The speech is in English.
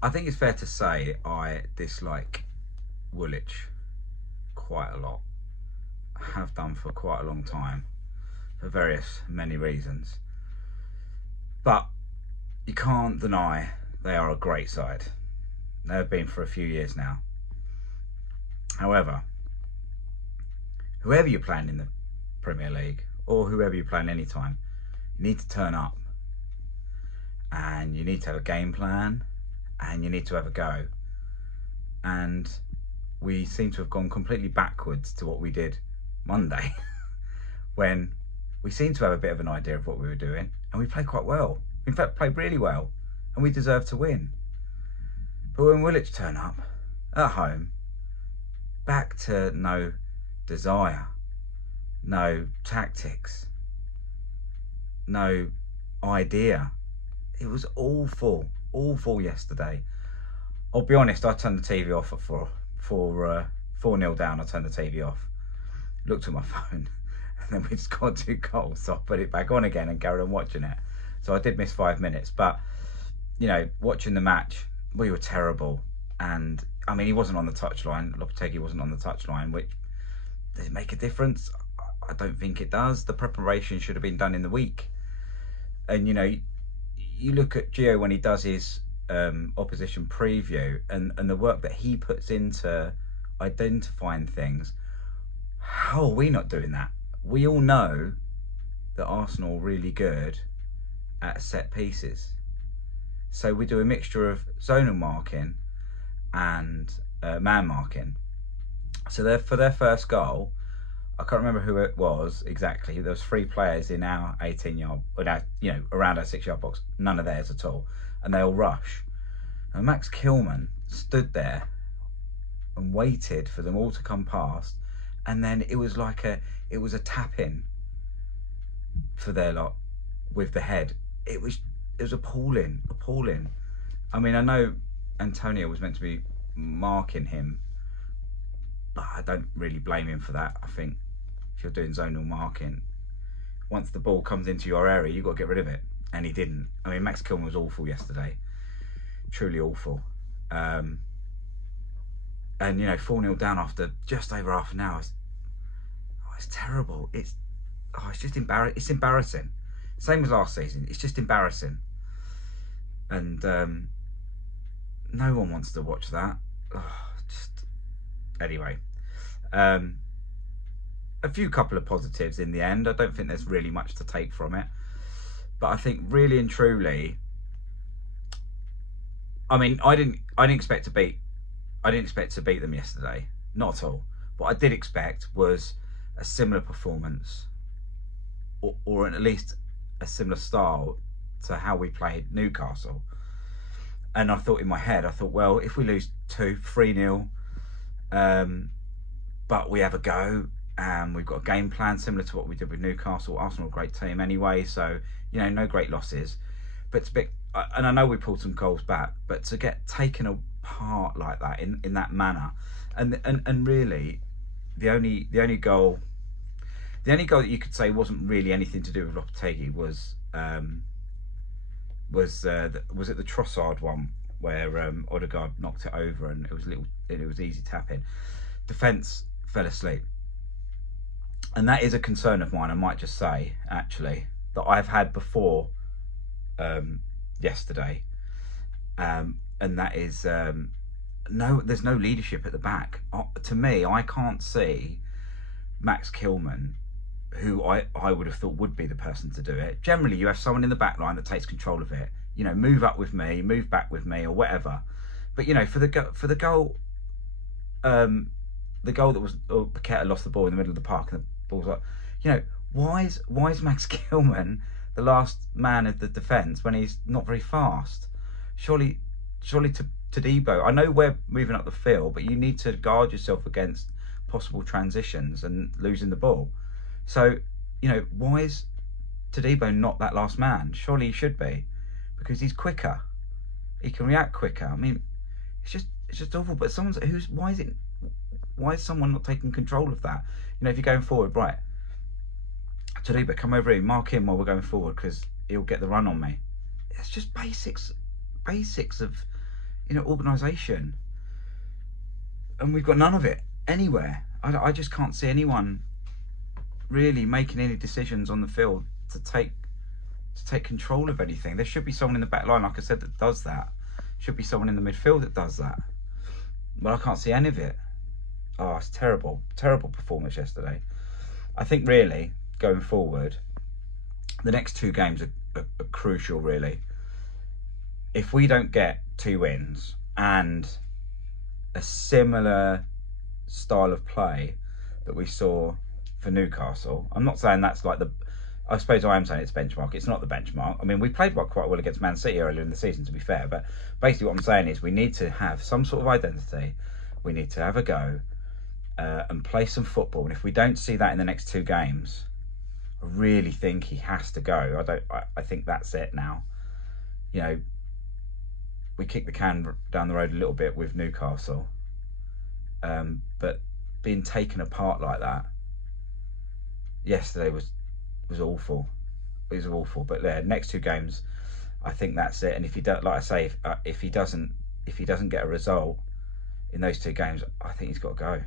I think it's fair to say I dislike Woolwich quite a lot. I have done for quite a long time, for many reasons. But you can't deny they are a great side. They've been for a few years now. However, whoever you're playing in the Premier League, or whoever you're playing any time, you need to turn up. And you need to have a game plan, and you need to have a go. And we seem to have gone completely backwards to what we did Monday, when we seemed to have a bit of an idea of what we were doing, and we played quite well. In fact, played really well, and we deserved to win. But when Woolwich turn up at home, back to no desire, no tactics, no idea. It was awful yesterday. I'll be honest, I turned the TV off at 4-0 down. I turned the TV off, looked at my phone, and then we scored 2 goals. So I put it back on again and carried on watching it. So I did miss 5 minutes, but you know, watching the match, we were terrible. And I mean, he wasn't on the touchline. Lopetegui wasn't on the touchline, which does it make a difference? I don't think it does. The preparation should have been done in the week. And you know, you look at Gio when he does his opposition preview, and the work that he puts into identifying things. How are we not doing that? We all know that Arsenal are really good at set pieces. So we do a mixture of zonal marking and man marking. So for their first goal, I can't remember who it was exactly. There was 3 players in our 18-yard, you know, around our 6-yard box. None of theirs at all, and they all rush. And Max Kilman stood there and waited for them all to come past, and then it was like a tap in for their lot with the head. It was appalling. I mean, I know Antonio was meant to be marking him, but I don't really blame him for that. I think if you're doing zonal marking, once the ball comes into your area, you've got to get rid of it. And he didn't. I mean, Max Kilman was awful yesterday. Truly awful. And, you know, 4-0 down after just over half an hour. It's terrible. It's just embarrassing. It's embarrassing. Same as last season. It's just embarrassing. And no one wants to watch that. Anyway. A couple of positives in the end. I don't think there's really much to take from it, but I think really and truly, I mean, I didn't expect to beat them yesterday, not at all. What I did expect was a similar performance, or at least a similar style to how we played Newcastle. And I thought in my head, well, if we lose 2-3-0, but we have a go, and we've got a game plan similar to what we did with Newcastle. Arsenal are a great team anyway, so, you know, no great losses. But and I know we pulled some goals back, but to get taken apart like that in that manner, and really, the only goal that you could say wasn't really anything to do with Lopetegui was it the Trossard one where Ødegaard knocked it over, and it was easy tapping. Defence fell asleep. And that is a concern of mine, I might just say, actually, that I've had before yesterday. And that is, there's no leadership at the back. To me, I can't see Max Kilman, who I would have thought would be the person to do it. Generally, you have someone in the back line that takes control of it. You know, move up with me, move back with me, or whatever. But, you know, for the goal, the goal that was, Paqueta lost the ball in the middle of the park, and the ball's like, you know, why is Max Kilman the last man of the defence when he's not very fast? Surely to Debo. I know we're moving up the field, but you need to guard yourself against possible transitions and losing the ball. So, you know, why is Debo not that last man? Surely he should be, because he's quicker. He can react quicker. I mean, it's just awful. But why is someone not taking control of that? You know, if you're going forward, right, Tadiba, come over here, mark him while we're going forward, because he'll get the run on me. It's just basics of, organisation, and we've got none of it anywhere. I just can't see anyone really making any decisions on the field to take control of anything. There should be someone in the back line, like I said, that does that. Should be someone in the midfield that does that. But I can't see any of it. Oh, it's terrible performance yesterday. I think really going forward, the next 2 games are crucial. Really, if we don't get 2 wins and a similar style of play that we saw for Newcastle, I'm not saying that's like I suppose I am saying it's benchmark. It's not the benchmark. I mean, we played quite well against Man City earlier in the season, to be fair. But basically what I'm saying is we need to have some sort of identity. We need to have a go and play some football. And if we don't see that in the next 2 games, I really think he has to go. I think that's it now. You know, we kicked the can down the road a little bit with Newcastle. But being taken apart like that yesterday was awful. It was awful. But yeah, next 2 games, I think that's it. And if he don't, like I say, if he doesn't get a result in those 2 games, I think he's got to go.